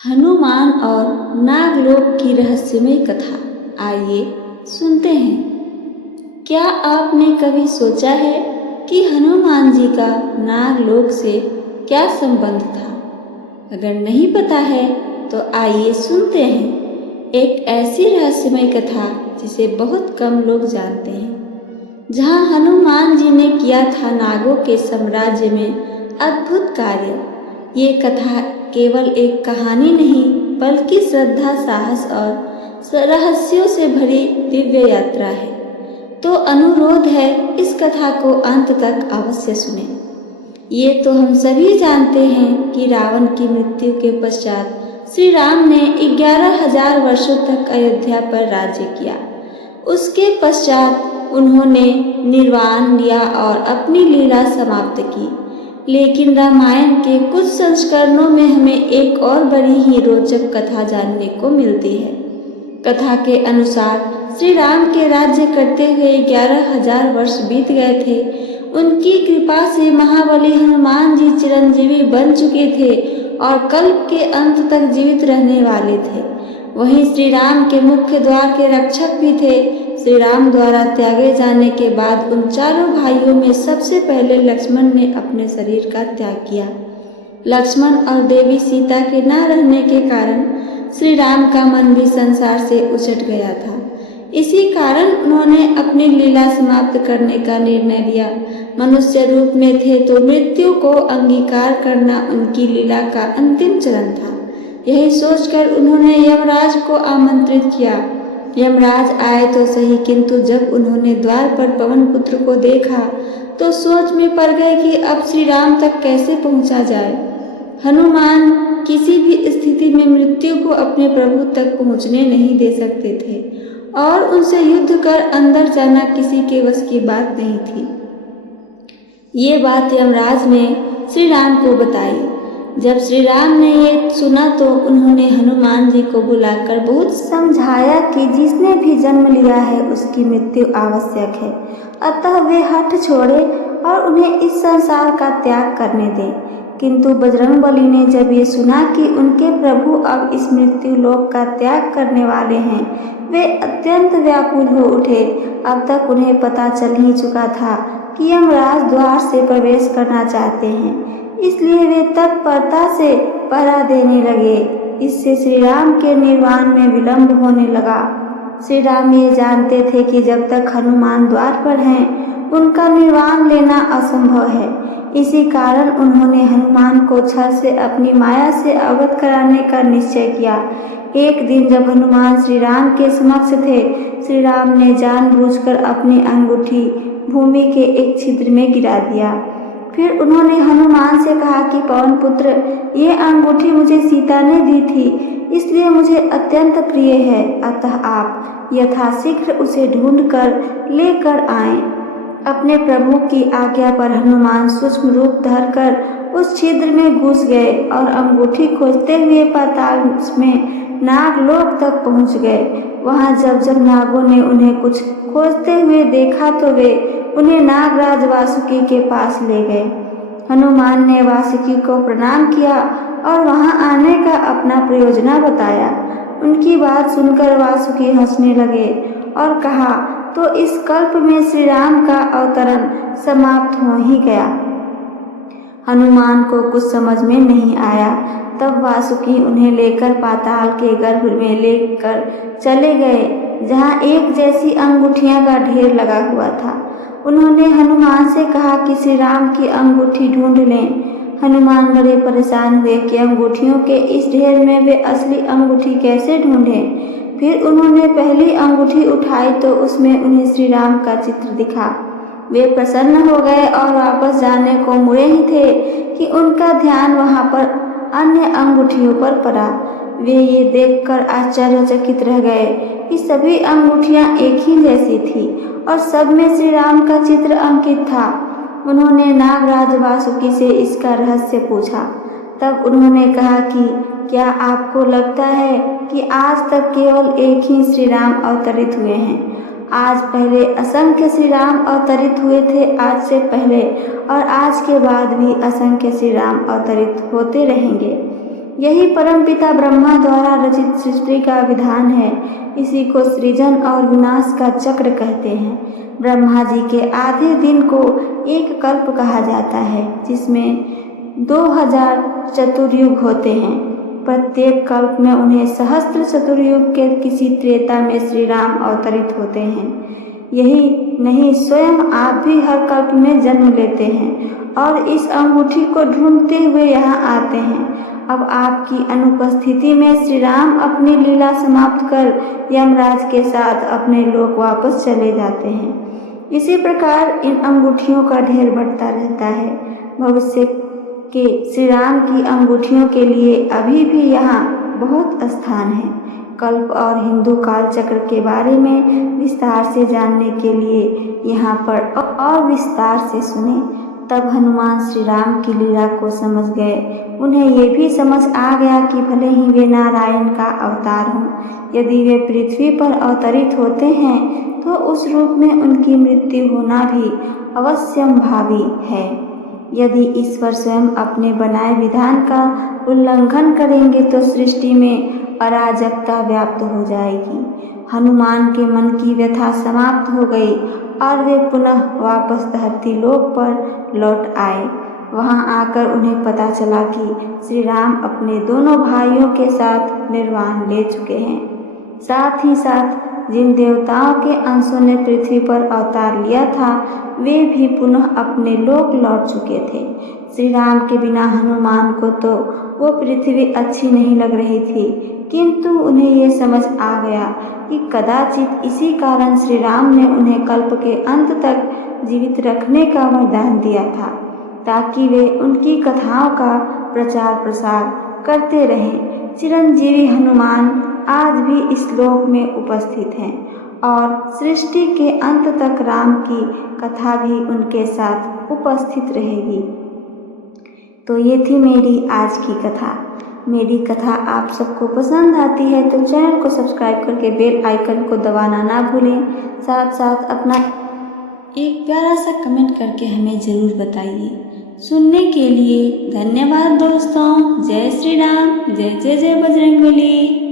हनुमान और नागलोक की रहस्यमय कथा। आइए सुनते हैं। क्या आपने कभी सोचा है कि हनुमान जी का नागलोक से क्या संबंध था? अगर नहीं पता है तो आइए सुनते हैं एक ऐसी रहस्यमय कथा जिसे बहुत कम लोग जानते हैं, जहां हनुमान जी ने किया था नागों के साम्राज्य में अद्भुत कार्य। ये कथा केवल एक कहानी नहीं बल्कि श्रद्धा, साहस और रहस्यों से भरी दिव्य यात्रा है। तो अनुरोध है, इस कथा को अंत तक अवश्य सुनें। ये तो हम सभी जानते हैं कि रावण की मृत्यु के पश्चात श्री राम ने 11,000 वर्षों तक अयोध्या पर राज्य किया। उसके पश्चात उन्होंने निर्वाण लिया और अपनी लीला समाप्त की। लेकिन रामायण के कुछ संस्करणों में हमें एक और बड़ी ही रोचक कथा जानने को मिलती है। कथा के अनुसार श्री राम के राज्य करते हुए 11,000 वर्ष बीत गए थे। उनकी कृपा से महाबली हनुमान जी चिरंजीवी बन चुके थे और कल्प के अंत तक जीवित रहने वाले थे। वहीं श्री राम के मुख्य द्वार के रक्षक भी थे। श्री राम द्वारा त्यागे जाने के बाद उन चारों भाइयों में सबसे पहले लक्ष्मण ने अपने शरीर का त्याग किया। लक्ष्मण और देवी सीता के न रहने के कारण श्री राम का मन भी संसार से उचट गया था। इसी कारण उन्होंने अपनी लीला समाप्त करने का निर्णय लिया। मनुष्य रूप में थे तो मृत्यु को अंगीकार करना उनकी लीला का अंतिम चरण था। यही सोचकर उन्होंने यमराज को आमंत्रित किया। यमराज आए तो सही, किंतु जब उन्होंने द्वार पर पवन पुत्र को देखा तो सोच में पड़ गए कि अब श्री राम तक कैसे पहुंचा जाए। हनुमान किसी भी स्थिति में मृत्यु को अपने प्रभु तक पहुंचने नहीं दे सकते थे और उनसे युद्ध कर अंदर जाना किसी के वश की बात नहीं थी। ये बात यमराज ने श्री राम को बताई। जब श्री राम ने ये सुना तो उन्होंने हनुमान जी को बुलाकर बहुत समझाया कि जिसने भी जन्म लिया है उसकी मृत्यु आवश्यक है, अतः वे हठ छोड़े और उन्हें इस संसार का त्याग करने दें। किंतु बजरंगबली ने जब ये सुना कि उनके प्रभु अब इस मृत्यु लोक का त्याग करने वाले हैं, वे अत्यंत व्याकुल हो उठे। अब तक उन्हें पता चल ही चुका था कि यमराज द्वार से प्रवेश करना चाहते हैं, इसलिए वे तत्परता से पहरा देने लगे। इससे श्री राम के निर्वाण में विलंब होने लगा। श्री राम ये जानते थे कि जब तक हनुमान द्वार पर हैं उनका निर्वाण लेना असंभव है। इसी कारण उन्होंने हनुमान को छल से अपनी माया से अवगत कराने का निश्चय किया। एक दिन जब हनुमान श्री राम के समक्ष थे, श्री राम ने जानबूझकर अपनी अंगूठी भूमि के एक छिद्र में गिरा दिया। फिर उन्होंने हनुमान से कहा कि पवन पुत्र, ये अंगूठी मुझे सीता ने दी थी, इसलिए मुझे अत्यंत प्रिय है, अतः आप यथाशीघ्र उसे ढूंढकर लेकर आएं। अपने प्रभु की आज्ञा पर हनुमान सूक्ष्म रूप धरकर उस छिद्र में घुस गए और अंगूठी खोजते हुए पाताल में नागलोक तक पहुंच गए। वहां जब जब नागों ने उन्हें कुछ खोजते हुए देखा तो वे उन्हें नागराज वासुकी के पास ले गए। हनुमान ने वासुकी को प्रणाम किया और वहां आने का अपना प्रयोजना बताया। उनकी बात सुनकर वासुकी हंसने लगे और कहा, तो इस कल्प में श्री राम का अवतरण समाप्त हो ही गया। हनुमान को कुछ समझ में नहीं आया। तब वासुकी उन्हें लेकर पाताल के गर्भ में लेकर चले गए, जहां एक जैसी अंगूठियां का ढेर लगा हुआ था। उन्होंने हनुमान से कहा कि श्री राम की अंगूठी ढूंढ लें। हनुमान बड़े परेशान हुए कि अंगूठियों के इस ढेर में वे असली अंगूठी कैसे ढूंढें। फिर उन्होंने पहली अंगूठी उठाई तो उसमें उन्हें श्री राम का चित्र दिखा। वे प्रसन्न हो गए और वापस जाने को मुड़े ही थे कि उनका ध्यान वहां पर अन्य अंगूठियों पर पड़ा। वे ये देखकर आश्चर्यचकित रह गए कि सभी अंगूठियां एक ही जैसी थी और सब में श्री राम का चित्र अंकित था। उन्होंने नागराज वासुकी से इसका रहस्य पूछा। तब उन्होंने कहा कि क्या आपको लगता है कि आज तक केवल एक ही श्री राम अवतरित हुए हैं? आज पहले असंख्य श्री राम अवतरित हुए थे, आज से पहले और आज के बाद भी असंख्य श्री राम अवतरित होते रहेंगे। यही परमपिता ब्रह्मा द्वारा रचित सृष्टि का विधान है। इसी को सृजन और विनाश का चक्र कहते हैं। ब्रह्मा जी के आधे दिन को एक कल्प कहा जाता है, जिसमें 2000 चतुर्युग होते हैं। प्रत्येक कल्प में उन्हें सहस्त्र चतुर्युग के किसी त्रेता में श्री राम अवतरित होते हैं। यही नहीं, स्वयं आप भी हर कल्प में जन्म लेते हैं और इस अंगूठी को ढूंढते हुए यहाँ आते हैं। अब आपकी अनुपस्थिति में श्री राम अपनी लीला समाप्त कर यमराज के साथ अपने लोक वापस चले जाते हैं। इसी प्रकार इन अंगूठियों का ढेर बढ़ता रहता है। भविष्य के श्री राम की अंगूठियों के लिए अभी भी यहाँ बहुत स्थान है। कल्प और हिंदू काल चक्र के बारे में विस्तार से जानने के लिए यहाँ पर और विस्तार से सुने। तब हनुमान श्री राम की लीला को समझ गए। उन्हें ये भी समझ आ गया कि भले ही वे नारायण का अवतार हों, यदि वे पृथ्वी पर अवतरित होते हैं तो उस रूप में उनकी मृत्यु होना भी अवश्यंभावी है। यदि ईश्वर स्वयं अपने बनाए विधान का उल्लंघन करेंगे तो सृष्टि में अराजकता व्याप्त हो जाएगी। हनुमान के मन की व्यथा समाप्त हो गई और वे पुनः वापस धरती लोक पर लौट आए। वहां आकर उन्हें पता चला कि श्री राम अपने दोनों भाइयों के साथ निर्वाण ले चुके हैं। साथ ही साथ जिन देवताओं के अंशों ने पृथ्वी पर अवतार लिया था, वे भी पुनः अपने लोक लौट चुके थे। श्री राम के बिना हनुमान को तो वो पृथ्वी अच्छी नहीं लग रही थी, किंतु उन्हें ये समझ आ गया कि कदाचित इसी कारण श्री राम ने उन्हें कल्प के अंत तक जीवित रखने का वरदान दिया था, ताकि वे उनकी कथाओं का प्रचार प्रसार करते रहें। चिरंजीवी हनुमान आज भी इस लोक में उपस्थित हैं और सृष्टि के अंत तक राम की कथा भी उनके साथ उपस्थित रहेगी। तो ये थी मेरी आज की कथा। मेरी कथा आप सबको पसंद आती है तो चैनल को सब्सक्राइब करके बेल आइकन को दबाना ना भूलें। साथ साथ अपना एक प्यारा सा कमेंट करके हमें ज़रूर बताइए। सुनने के लिए धन्यवाद दोस्तों। जय श्री राम, जय जय जय बजरंगबली।